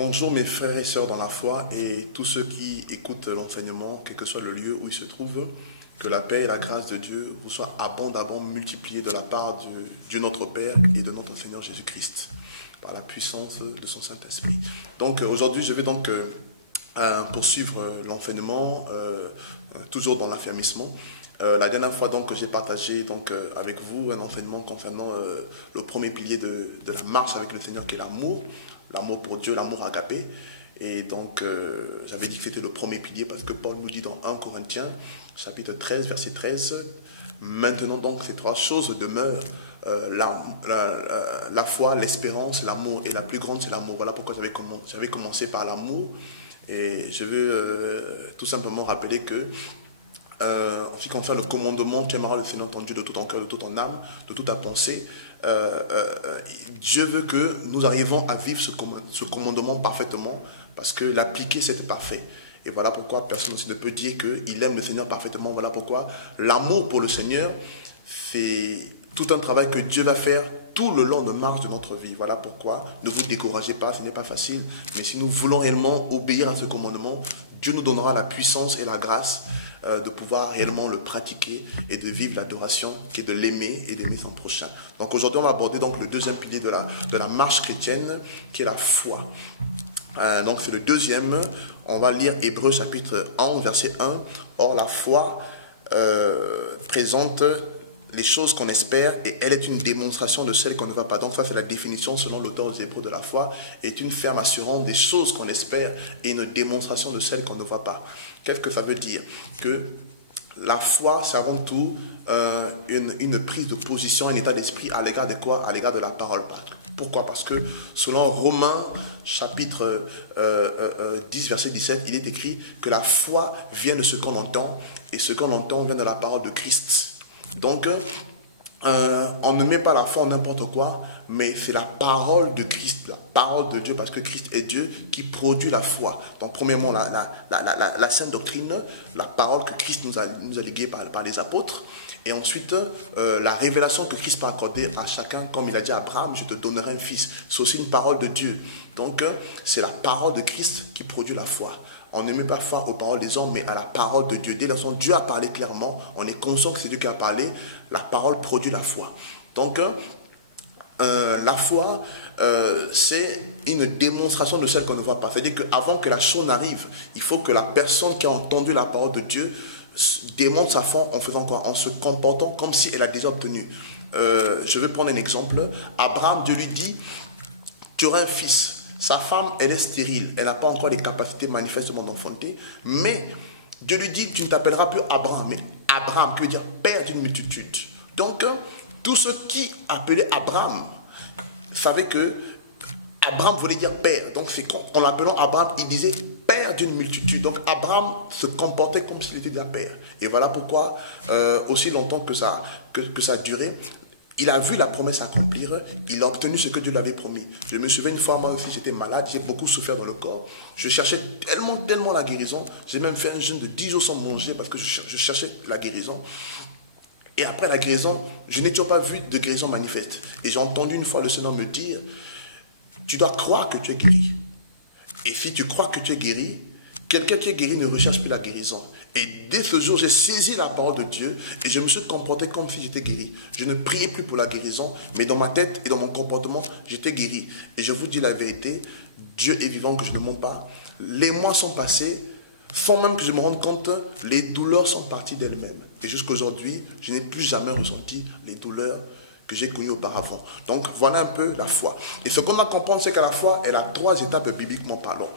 Bonjour mes frères et sœurs dans la foi et tous ceux qui écoutent l'enseignement, quel que soit le lieu où ils se trouvent, que la paix et la grâce de Dieu vous soient abondamment multipliées de la part de Dieu notre Père et de notre Seigneur Jésus-Christ, par la puissance de son Saint-Esprit. Donc aujourd'hui je vais donc poursuivre l'enseignement, toujours dans l'affermissement. La dernière fois donc j'ai partagé donc avec vous un enseignement concernant le premier pilier de la marche avec le Seigneur qui est l'amour. L'amour pour Dieu, l'amour agapé. Et donc, j'avais dit que c'était le premier pilier parce que Paul nous dit dans 1 Corinthiens, chapitre 13, verset 13, maintenant donc ces trois choses demeurent, la foi, l'espérance, l'amour. Et la plus grande, c'est l'amour. Voilà pourquoi j'avais commencé par l'amour. Et je veux tout simplement rappeler que en ce qui concerne le commandement, tu aimeras le Seigneur ton Dieu de tout ton cœur, de toute ton âme, de toute ta pensée. Dieu veut que nous arrivions à vivre ce commandement parfaitement parce que l'appliquer c'est parfait. Et voilà pourquoi personne aussi ne peut dire qu'il aime le Seigneur parfaitement. Voilà pourquoi l'amour pour le Seigneur, c'est tout un travail que Dieu va faire tout le long de marche de notre vie. Voilà pourquoi ne vous découragez pas, ce n'est pas facile. Mais si nous voulons réellement obéir à ce commandement, Dieu nous donnera la puissance et la grâce de pouvoir réellement le pratiquer et de vivre l'adoration qui est de l'aimer et d'aimer son prochain. Donc aujourd'hui on va aborder donc le deuxième pilier de la marche chrétienne qui est la foi. Donc c'est le deuxième. On va lire Hébreux chapitre 11 verset 1. Or la foi présente les choses qu'on espère et elle est une démonstration de celles qu'on ne voit pas. Donc ça c'est la définition selon l'auteur des Hébreux de la foi, est une ferme assurance des choses qu'on espère et une démonstration de celles qu'on ne voit pas. Qu'est-ce que ça veut dire? Que la foi c'est avant tout une prise de position, un état d'esprit à l'égard de quoi? À l'égard de la parole. Pourquoi? Parce que selon Romains chapitre 10 verset 17, il est écrit que la foi vient de ce qu'on entend et ce qu'on entend vient de la parole de Christ. Donc, on ne met pas la foi en n'importe quoi, mais c'est la parole de Christ, la parole de Dieu, parce que Christ est Dieu, qui produit la foi. Donc, premièrement, la sainte doctrine, la parole que Christ nous a léguée par les apôtres, et ensuite, la révélation que Christ peut accorder à chacun, comme il a dit à Abraham, je te donnerai un fils. C'est aussi une parole de Dieu. Donc, c'est la parole de Christ qui produit la foi. On ne met pas foi aux paroles des hommes, mais à la parole de Dieu. Dès l'instant où Dieu a parlé clairement, on est conscient que c'est Dieu qui a parlé, la parole produit la foi. Donc, la foi, c'est une démonstration de celle qu'on ne voit pas. C'est-à-dire qu'avant que la chose n'arrive, il faut que la personne qui a entendu la parole de Dieu démontre sa foi en faisant quoi? En se comportant comme si elle a déjà obtenu. Je vais prendre un exemple. Abraham, Dieu lui dit, tu auras un fils. Sa femme, elle est stérile. Elle n'a pas encore les capacités manifestement d'enfanter. Mais Dieu lui dit, tu ne t'appelleras plus Abraham, mais Abraham, qui veut dire père d'une multitude. Donc, tous ceux qui appelaient Abraham savaient que Abraham voulait dire père. Donc, c'est en l'appelant Abraham, il disait père d'une multitude. Donc, Abraham se comportait comme s'il était déjà père. Et voilà pourquoi, aussi longtemps que ça a duré, il a vu la promesse accomplir, il a obtenu ce que Dieu lui avait promis. Je me souviens une fois, moi aussi j'étais malade, j'ai beaucoup souffert dans le corps. Je cherchais tellement la guérison. J'ai même fait un jeûne de 10 jours sans manger parce que je cherchais la guérison. Et après la guérison, je n'ai toujours pas vu de guérison manifeste. Et j'ai entendu une fois le Seigneur me dire, tu dois croire que tu es guéri. Et si tu crois que tu es guéri, quelqu'un qui est guéri ne recherche plus la guérison. Et dès ce jour, j'ai saisi la parole de Dieu et je me suis comporté comme si j'étais guéri. Je ne priais plus pour la guérison, mais dans ma tête et dans mon comportement, j'étais guéri. Et je vous dis la vérité, Dieu est vivant, que je ne mens pas. Les mois sont passés, sans même que je me rende compte, les douleurs sont parties d'elles-mêmes. Et jusqu'à aujourd'hui, je n'ai plus jamais ressenti les douleurs que j'ai connues auparavant. Donc voilà un peu la foi. Et ce qu'on doit comprendre, c'est que la foi, elle a 3 étapes bibliquement parlant.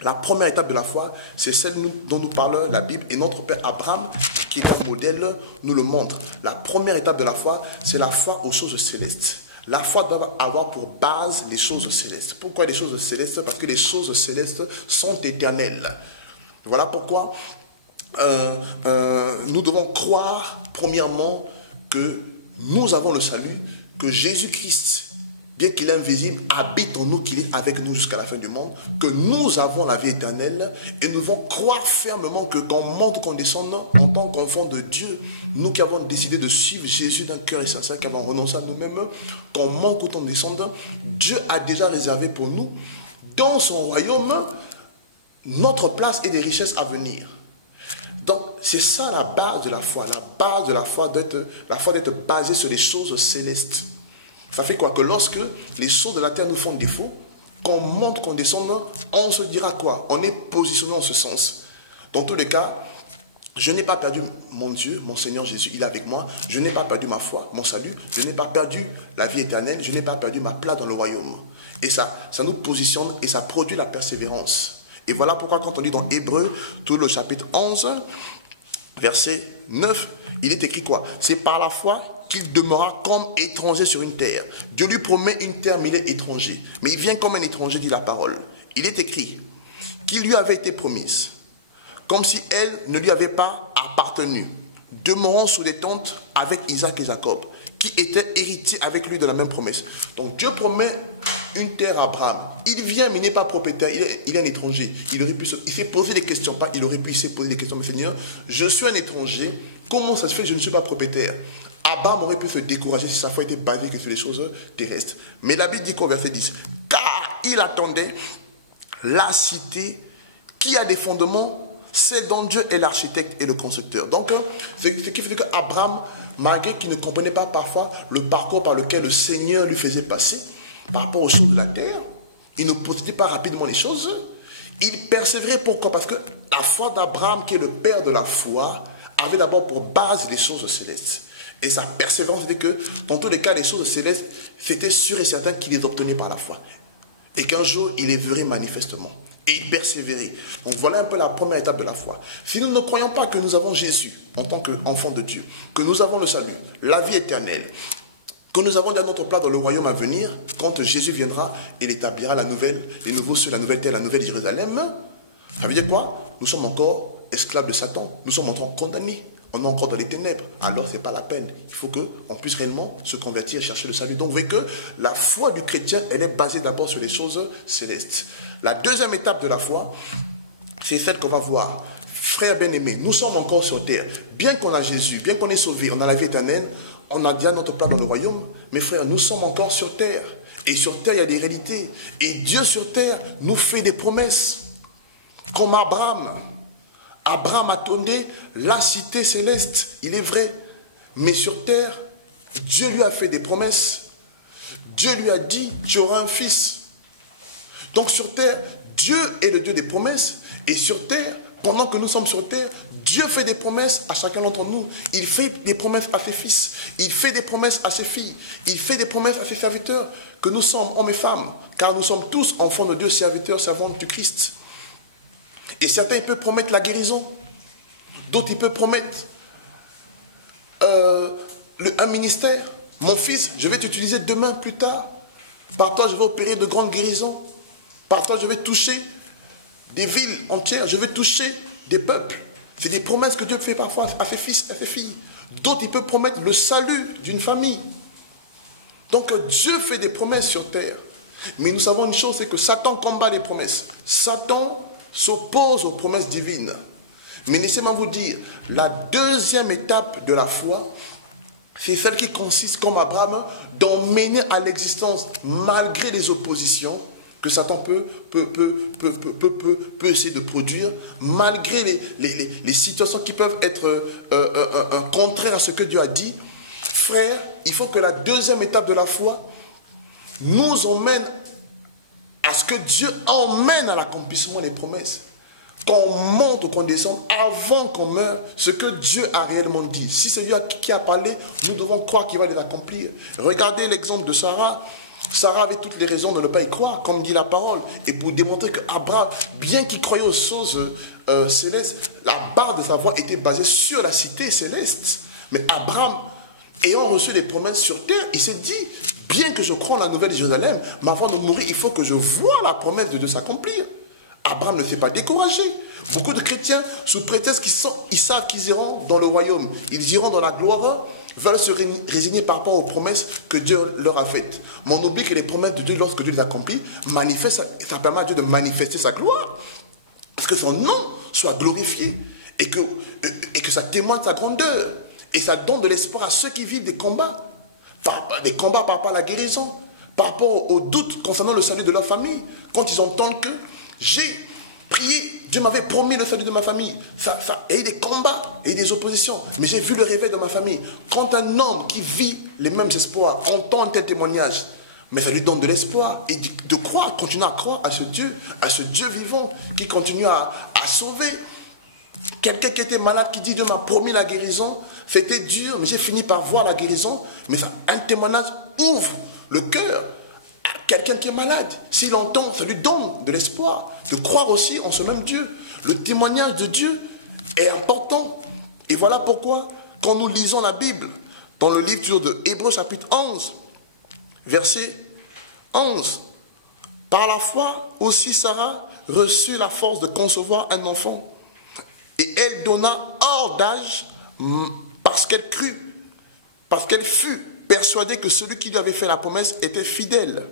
La première étape de la foi, c'est celle dont nous parle la Bible et notre Père Abraham, qui est un modèle, nous le montre. La première étape de la foi, c'est la foi aux choses célestes. La foi doit avoir pour base les choses célestes. Pourquoi les choses célestes? Parce que les choses célestes sont éternelles. Voilà pourquoi nous devons croire, premièrement, que nous avons le salut, que Jésus-Christ, bien qu'il est invisible, habite en nous, qu'il est avec nous jusqu'à la fin du monde, que nous avons la vie éternelle et nous devons croire fermement que qu'on monte ou qu'on descende en tant qu'enfants de Dieu, nous qui avons décidé de suivre Jésus d'un cœur et sincère, qui avons renoncé à nous-mêmes, qu'on monte ou qu'on descende, Dieu a déjà réservé pour nous dans son royaume notre place et des richesses à venir. Donc, c'est ça la base de la foi. La base de la foi doit être basée sur les choses célestes. Ça fait quoi? Que lorsque les choses de la terre nous font défaut, qu'on monte, qu'on descende, on se dira quoi? On est positionné en ce sens. Dans tous les cas, je n'ai pas perdu mon Dieu, mon Seigneur Jésus, il est avec moi. Je n'ai pas perdu ma foi, mon salut. Je n'ai pas perdu la vie éternelle. Je n'ai pas perdu ma place dans le royaume. Et ça nous positionne et ça produit la persévérance. Et voilà pourquoi quand on lit dans Hébreux, tout le chapitre 11, verset 9, il est écrit quoi? C'est par la foi qu'il demeura comme étranger sur une terre. Dieu lui promet une terre, mais il est étranger. Mais il vient comme un étranger, dit la parole. Il est écrit qu'il lui avait été promise, comme si elle ne lui avait pas appartenu, demeurant sous des tentes avec Isaac et Jacob, qui étaient héritiers avec lui de la même promesse. Donc Dieu promet une terre à Abraham. Il vient, mais il n'est pas propriétaire, il est un étranger. Il s'est posé des questions, pas il aurait pu se poser des questions, mais Seigneur, je suis un étranger, comment ça se fait que je ne suis pas propriétaire? Abraham aurait pu se décourager si sa foi était basée que sur les choses terrestres. Mais la Bible dit qu'au verset 10, car il attendait la cité qui a des fondements, c'est dont Dieu est l'architecte et le constructeur. Donc, ce qui fait qu'Abraham, malgré qu'il ne comprenait pas parfois le parcours par lequel le Seigneur lui faisait passer, par rapport aux choses de la terre, il ne possédait pas rapidement les choses. Il persévérait. Pourquoi? Parce que la foi d'Abraham, qui est le père de la foi, avait d'abord pour base les choses célestes. Et sa persévérance était que, dans tous les cas, les choses célestes, c'était sûr et certain qu'il les obtenait par la foi. Et qu'un jour, il les verrait manifestement. Et il persévérait. Donc voilà un peu la première étape de la foi. Si nous ne croyons pas que nous avons Jésus en tant qu'enfant de Dieu, que nous avons le salut, la vie éternelle, que nous avons déjà notre place dans le royaume à venir, quand Jésus viendra, il établira les nouveaux cieux, la nouvelle terre, la nouvelle Jérusalem. Ça veut dire quoi? Nous sommes encore esclaves de Satan. Nous sommes encore condamnés. On est encore dans les ténèbres. Alors, ce n'est pas la peine. Il faut qu'on puisse réellement se convertir et chercher le salut. Donc, vous voyez que la foi du chrétien, elle est basée d'abord sur les choses célestes. La deuxième étape de la foi, c'est celle qu'on va voir. Frères bien-aimés, nous sommes encore sur terre. Bien qu'on a Jésus, bien qu'on est sauvé, on a la vie éternelle, on a déjà notre place dans le royaume, mais frères, nous sommes encore sur terre. Et sur terre, il y a des réalités. Et Dieu sur terre nous fait des promesses. Comme Abraham. Abraham attendait la cité céleste, il est vrai. Mais sur terre, Dieu lui a fait des promesses. Dieu lui a dit, tu auras un fils. Donc sur terre, Dieu est le Dieu des promesses. Et sur terre, pendant que nous sommes sur terre, Dieu fait des promesses à chacun d'entre nous. Il fait des promesses à ses fils. Il fait des promesses à ses filles. Il fait des promesses à ses serviteurs, que nous sommes hommes et femmes. Car nous sommes tous enfants de Dieu, serviteurs, servantes du Christ. Et certains, ils peuvent promettre la guérison. D'autres, ils peuvent promettre un ministère. Mon fils, je vais t'utiliser demain, plus tard. Par toi, je vais opérer de grandes guérisons. Par toi, je vais toucher des villes entières. Je vais toucher des peuples. C'est des promesses que Dieu fait parfois à ses fils, à ses filles. D'autres, il peut promettre le salut d'une famille. Donc, Dieu fait des promesses sur terre. Mais nous savons une chose, c'est que Satan combat les promesses. Satan s'oppose aux promesses divines. Mais laissez-moi vous dire, la deuxième étape de la foi, c'est celle qui consiste, comme Abraham, d'emmener à l'existence, malgré les oppositions que Satan peut essayer de produire, malgré les situations qui peuvent être contraires à ce que Dieu a dit. Frère, il faut que la deuxième étape de la foi nous emmène à ce que Dieu emmène à l'accomplissement des promesses. Qu'on monte ou qu'on descende avant qu'on meure, ce que Dieu a réellement dit. Si c'est Dieu qui a parlé, nous devons croire qu'il va les accomplir. Regardez l'exemple de Sarah. Sarah avait toutes les raisons de ne pas y croire, comme dit la parole. Et pour démontrer qu'Abraham, bien qu'il croyait aux choses célestes, la barre de sa voix était basée sur la cité céleste. Mais Abraham, ayant reçu des promesses sur terre, il s'est dit, bien que je croie en la nouvelle Jérusalem, mais avant de mourir, il faut que je voie la promesse de Dieu s'accomplir. Abraham ne s'est pas découragé. Beaucoup de chrétiens, sous prétexte qu'ils savent qu'ils iront dans le royaume, ils iront dans la gloire, veulent se résigner par rapport aux promesses que Dieu leur a faites. Mais on oublie que les promesses de Dieu, lorsque Dieu les accomplit, ça permet à Dieu de manifester sa gloire. Parce que son nom soit glorifié et que ça témoigne de sa grandeur. Et ça donne de l'espoir à ceux qui vivent des combats par rapport à la guérison, par rapport aux doutes concernant le salut de leur famille. Quand ils entendent que j'ai prié, Dieu m'avait promis le salut de ma famille. Il y a eu des combats, il y a eu des oppositions, mais j'ai vu le réveil de ma famille. Quand un homme qui vit les mêmes espoirs entend un tel témoignage, mais ça lui donne de l'espoir et de croire, continuer à croire à ce Dieu vivant qui continue à sauver. Quelqu'un qui était malade, qui dit Dieu m'a promis la guérison, c'était dur, mais j'ai fini par voir la guérison. Mais ça, un témoignage ouvre le cœur à quelqu'un qui est malade. S'il entend, ça lui donne de l'espoir, de croire aussi en ce même Dieu. Le témoignage de Dieu est important. Et voilà pourquoi, quand nous lisons la Bible, dans le livre de Hébreux chapitre 11, verset 11, par la foi aussi Sarah reçut la force de concevoir un enfant. Et elle donna hors d'âge parce qu'elle crut, parce qu'elle fut persuadée que celui qui lui avait fait la promesse était fidèle.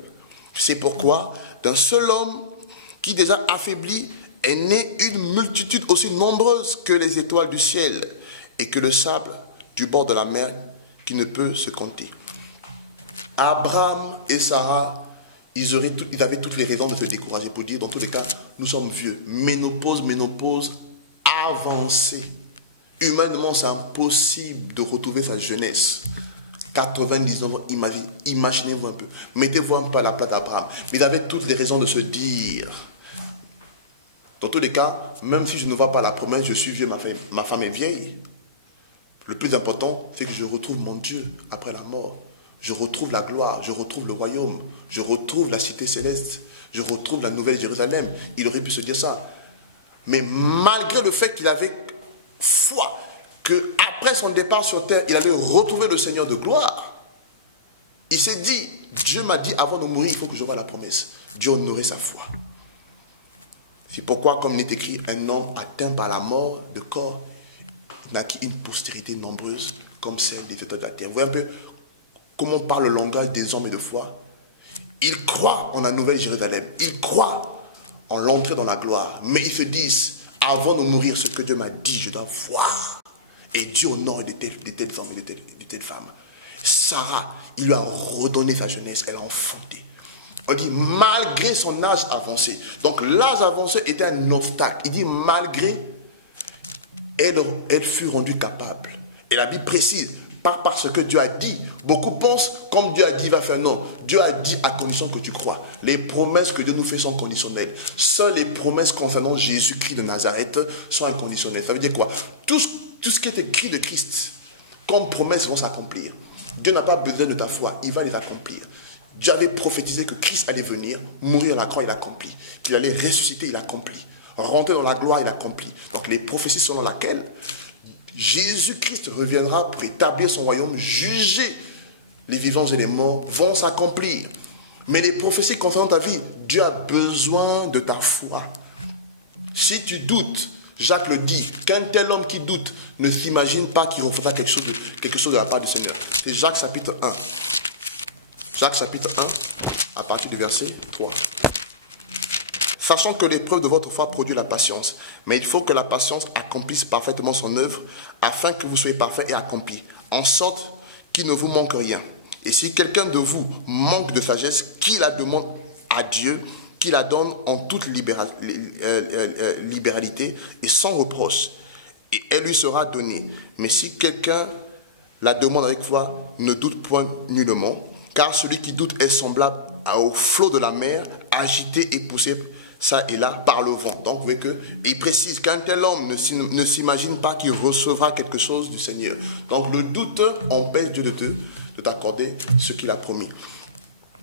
C'est pourquoi d'un seul homme qui déjà affaibli est née une multitude aussi nombreuse que les étoiles du ciel et que le sable du bord de la mer qui ne peut se compter. Abraham et Sarah, ils avaient toutes les raisons de se décourager pour dire, dans tous les cas, nous sommes vieux. Ménopause avancée. Humainement, c'est impossible de retrouver sa jeunesse. 99 ans, imaginez-vous un peu. Mettez-vous un peu à la place d'Abraham. Mais ils avaient toutes les raisons de se dire, dans tous les cas, même si je ne vois pas la promesse, je suis vieux, ma femme est vieille. Le plus important, c'est que je retrouve mon Dieu après la mort. Je retrouve la gloire, je retrouve le royaume, je retrouve la cité céleste, je retrouve la nouvelle Jérusalem. Il aurait pu se dire ça. Mais malgré le fait qu'il avait foi, qu'après son départ sur terre, il allait retrouver le Seigneur de gloire, il s'est dit, Dieu m'a dit avant de mourir, il faut que je voie la promesse. Dieu honorait sa foi. C'est pourquoi, comme il est écrit, un homme atteint par la mort de corps naquit une postérité nombreuse comme celle des étoiles de la terre. Vous voyez un peu comment parle le langage des hommes et de foi. Ils croient en la nouvelle Jérusalem. Ils croient en l'entrée dans la gloire. Mais ils se disent, avant de mourir, ce que Dieu m'a dit, je dois voir. Et Dieu honore de tels hommes et de telles femmes. Sarah, il lui a redonné sa jeunesse, elle a enfanté. On dit, malgré son âge avancé. Donc l'âge avancé était un obstacle. Il dit, malgré, elle fut rendue capable. Et la Bible précise, pas parce que Dieu a dit. Beaucoup pensent, comme Dieu a dit, il va faire. Non, Dieu a dit à condition que tu crois. Les promesses que Dieu nous fait sont conditionnelles. Seules les promesses concernant Jésus-Christ de Nazareth sont inconditionnelles. Ça veut dire quoi? Tout ce qui est écrit de Christ, comme promesses, vont s'accomplir. Dieu n'a pas besoin de ta foi, il va les accomplir. Dieu avait prophétisé que Christ allait venir, mourir à la croix, il accomplit. Qu'il allait ressusciter, il accomplit. Rentrer dans la gloire, il accomplit. Donc les prophéties selon lesquelles Jésus-Christ reviendra pour établir son royaume, juger les vivants et les morts, vont s'accomplir. Mais les prophéties concernant ta vie, Dieu a besoin de ta foi. Si tu doutes, Jacques le dit, qu'un tel homme qui doute ne s'imagine pas qu'il refera quelque chose de la part du Seigneur. C'est Jacques chapitre 1. Jacques chapitre 1, à partir du verset 3. Sachant que l'épreuve de votre foi produit la patience, mais il faut que la patience accomplisse parfaitement son œuvre, afin que vous soyez parfaits et accomplis, en sorte qu'il ne vous manque rien. Et si quelqu'un de vous manque de sagesse, qu'il la demande à Dieu, qu'il la donne en toute libéralité et sans reproche, et elle lui sera donnée. Mais si quelqu'un la demande avec foi, ne doute point nullement, car celui qui doute est semblable au flot de la mer, agité et poussé ça et là par le vent. Donc vous voyez qu'il précise qu'un tel homme ne s'imagine pas qu'il recevra quelque chose du Seigneur. Donc le doute empêche Dieu de t'accorder ce qu'il a promis.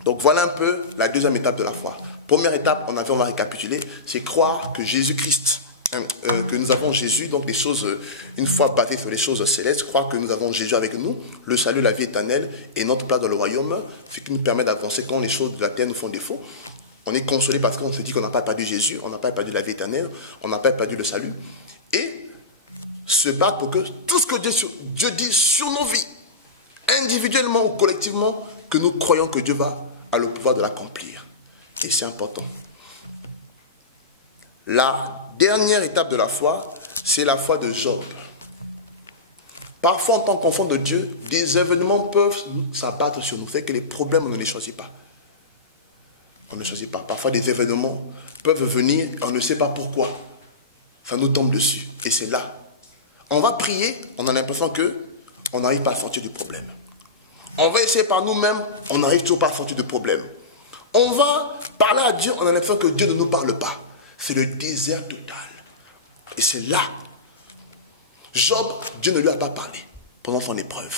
Donc voilà un peu la deuxième étape de la foi. Première étape, on va récapituler, c'est croire que Jésus-Christ, que nous avons Jésus, donc des choses, une fois basées sur les choses célestes, croire que nous avons Jésus avec nous, le salut, la vie éternelle et notre place dans le royaume, ce qui nous permet d'avancer quand les choses de la terre nous font défaut. On est consolé parce qu'on se dit qu'on n'a pas perdu Jésus, on n'a pas perdu la vie éternelle, on n'a pas perdu le salut. Et se battre pour que tout ce que Dieu dit sur nos vies, individuellement ou collectivement, que nous croyons que Dieu a le pouvoir de l'accomplir. Et c'est important. La dernière étape de la foi, c'est la foi de Job. Parfois, en tant qu'enfant de Dieu, des événements peuvent s'abattre sur nous, fait que les problèmes, on ne les choisit pas. On ne choisit pas. Parfois, des événements peuvent venir et on ne sait pas pourquoi. Ça nous tombe dessus. Et c'est là. On va prier, on a l'impression qu'on n'arrive pas à sortir du problème. On va essayer par nous-mêmes, on n'arrive toujours pas à sortir du problème. On va parler à Dieu, on a l'impression que Dieu ne nous parle pas. C'est le désert total. Et c'est là. Job, Dieu ne lui a pas parlé pendant son épreuve.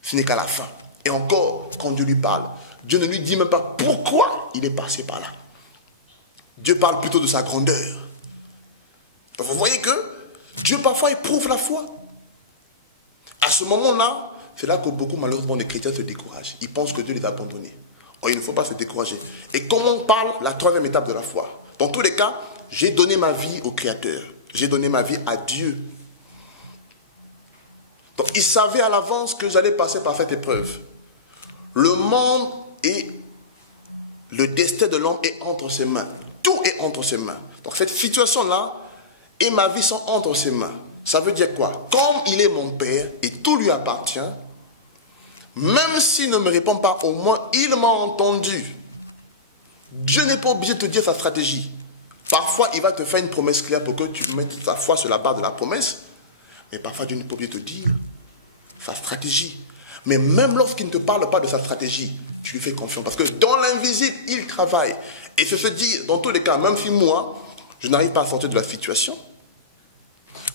Ce n'est qu'à la fin. Et encore, quand Dieu lui parle, Dieu ne lui dit même pas pourquoi il est passé par là. Dieu parle plutôt de sa grandeur. Donc vous voyez que Dieu parfois éprouve la foi. À ce moment-là, c'est là que beaucoup malheureusement les chrétiens se découragent. Ils pensent que Dieu les a abandonnés. Or, il ne faut pas se décourager. Et comment on parle la troisième étape de la foi? Dans tous les cas, j'ai donné ma vie au Créateur. J'ai donné ma vie à Dieu. Donc, il savait à l'avance que j'allais passer par cette épreuve. Le monde et le destin de l'homme est entre ses mains. Tout est entre ses mains. Donc, cette situation-là et ma vie sont entre ses mains. Ça veut dire quoi? Comme il est mon Père et tout lui appartient, même s'il ne me répond pas, au moins il m'a entendu. Dieu n'est pas obligé de te dire sa stratégie. Parfois, il va te faire une promesse claire pour que tu mettes ta foi sur la base de la promesse. Mais parfois, Dieu n'est pas obligé de te dire sa stratégie. Mais même lorsqu'il ne te parle pas de sa stratégie, tu lui fais confiance. Parce que dans l'invisible, il travaille. Et c'est se dire, dans tous les cas, même si moi, je n'arrive pas à sortir de la situation,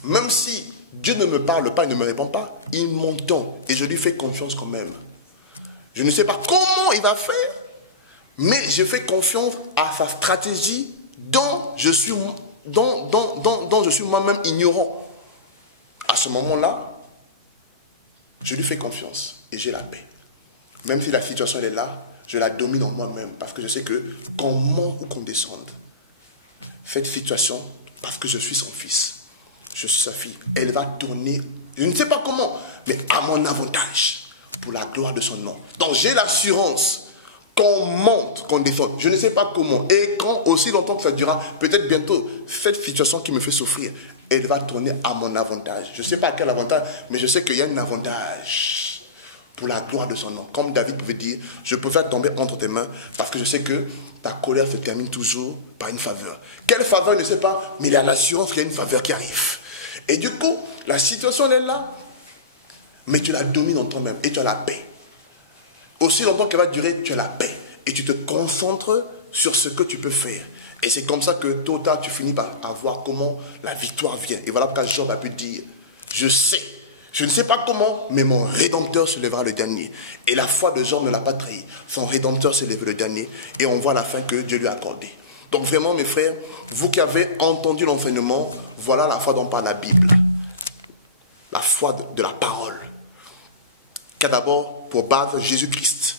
même si Dieu ne me parle pas, il ne me répond pas, il m'entend. Et je lui fais confiance quand même. Je ne sais pas comment il va faire, mais je fais confiance à sa stratégie dont je suis moi-même ignorant. À ce moment-là, je lui fais confiance et j'ai la paix. Même si la situation elle est là, je la domine en moi-même parce que je sais que qu'on monte ou qu'on descende, cette situation, parce que je suis son fils, je suis sa fille, elle va tourner, je ne sais pas comment, mais à mon avantage, pour la gloire de son nom. Donc j'ai l'assurance qu'on monte, qu'on descende, je ne sais pas comment, et quand aussi longtemps que ça durera, peut-être bientôt, cette situation qui me fait souffrir, elle va tourner à mon avantage. Je ne sais pas à quel avantage, mais je sais qu'il y a un avantage pour la gloire de son nom. Comme David pouvait dire, je préfère tomber entre tes mains parce que je sais que ta colère se termine toujours par une faveur. Quelle faveur, je ne sais pas, mais il y a l'assurance qu'il y a une faveur qui arrive. Et du coup, la situation elle est là, mais tu la domines en toi-même et tu as la paix. Aussi longtemps qu'elle va durer, tu as la paix. Et tu te concentres sur ce que tu peux faire. Et c'est comme ça que tôt ou tard, tu finis par voir comment la victoire vient. Et voilà pourquoi Job a pu dire, je sais, je ne sais pas comment, mais mon Rédempteur se lèvera le dernier. Et la foi de Job ne l'a pas trahi. Son Rédempteur s'est levé le dernier. Et on voit la fin que Dieu lui a accordée. Donc vraiment, mes frères, vous qui avez entendu l'enseignement, voilà la foi dont parle la Bible. La foi de la parole. Qui a d'abord pour base Jésus-Christ.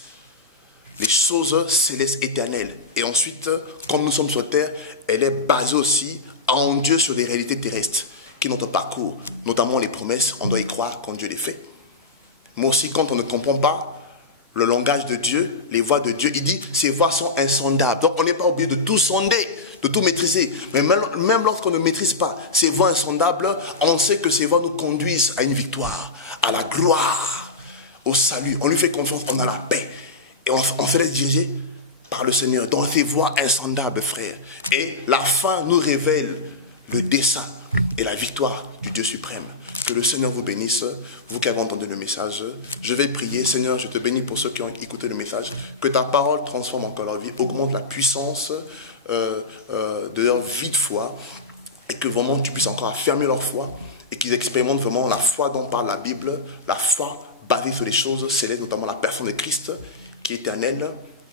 Les choses célestes éternelles. Et ensuite, comme nous sommes sur terre, elle est basée aussi en Dieu sur des réalités terrestres, qui est notre parcours, notamment les promesses, on doit y croire quand Dieu les fait. Mais aussi, quand on ne comprend pas le langage de Dieu, les voies de Dieu, il dit, ces voies sont insondables. Donc on n'est pas obligé de tout sonder, de tout maîtriser. Mais même lorsqu'on ne maîtrise pas ces voies insondables, on sait que ces voies nous conduisent à une victoire, à la gloire, au salut. On lui fait confiance, on a la paix. Et on se laisse diriger par le Seigneur dans ces voies insondables, frères. Et la fin nous révèle le dessein et la victoire du Dieu suprême. Que le Seigneur vous bénisse, vous qui avez entendu le message. Je vais prier. Seigneur, je te bénis pour ceux qui ont écouté le message. Que ta parole transforme encore leur vie, augmente la puissance de leur vie de foi. Et que vraiment tu puisses encore affermir leur foi. Et qu'ils expérimentent vraiment la foi dont parle la Bible. La foi basée sur les choses célestes, notamment la personne de Christ, qui est éternelle,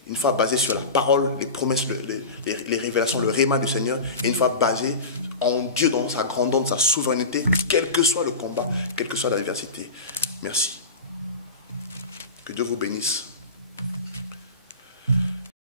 une fois basée sur la parole, les promesses, les révélations, le réma du Seigneur, et une fois basée en Dieu, dans sa grandeur, dans sa souveraineté, quel que soit le combat, quelle que soit l'adversité. Merci. Que Dieu vous bénisse.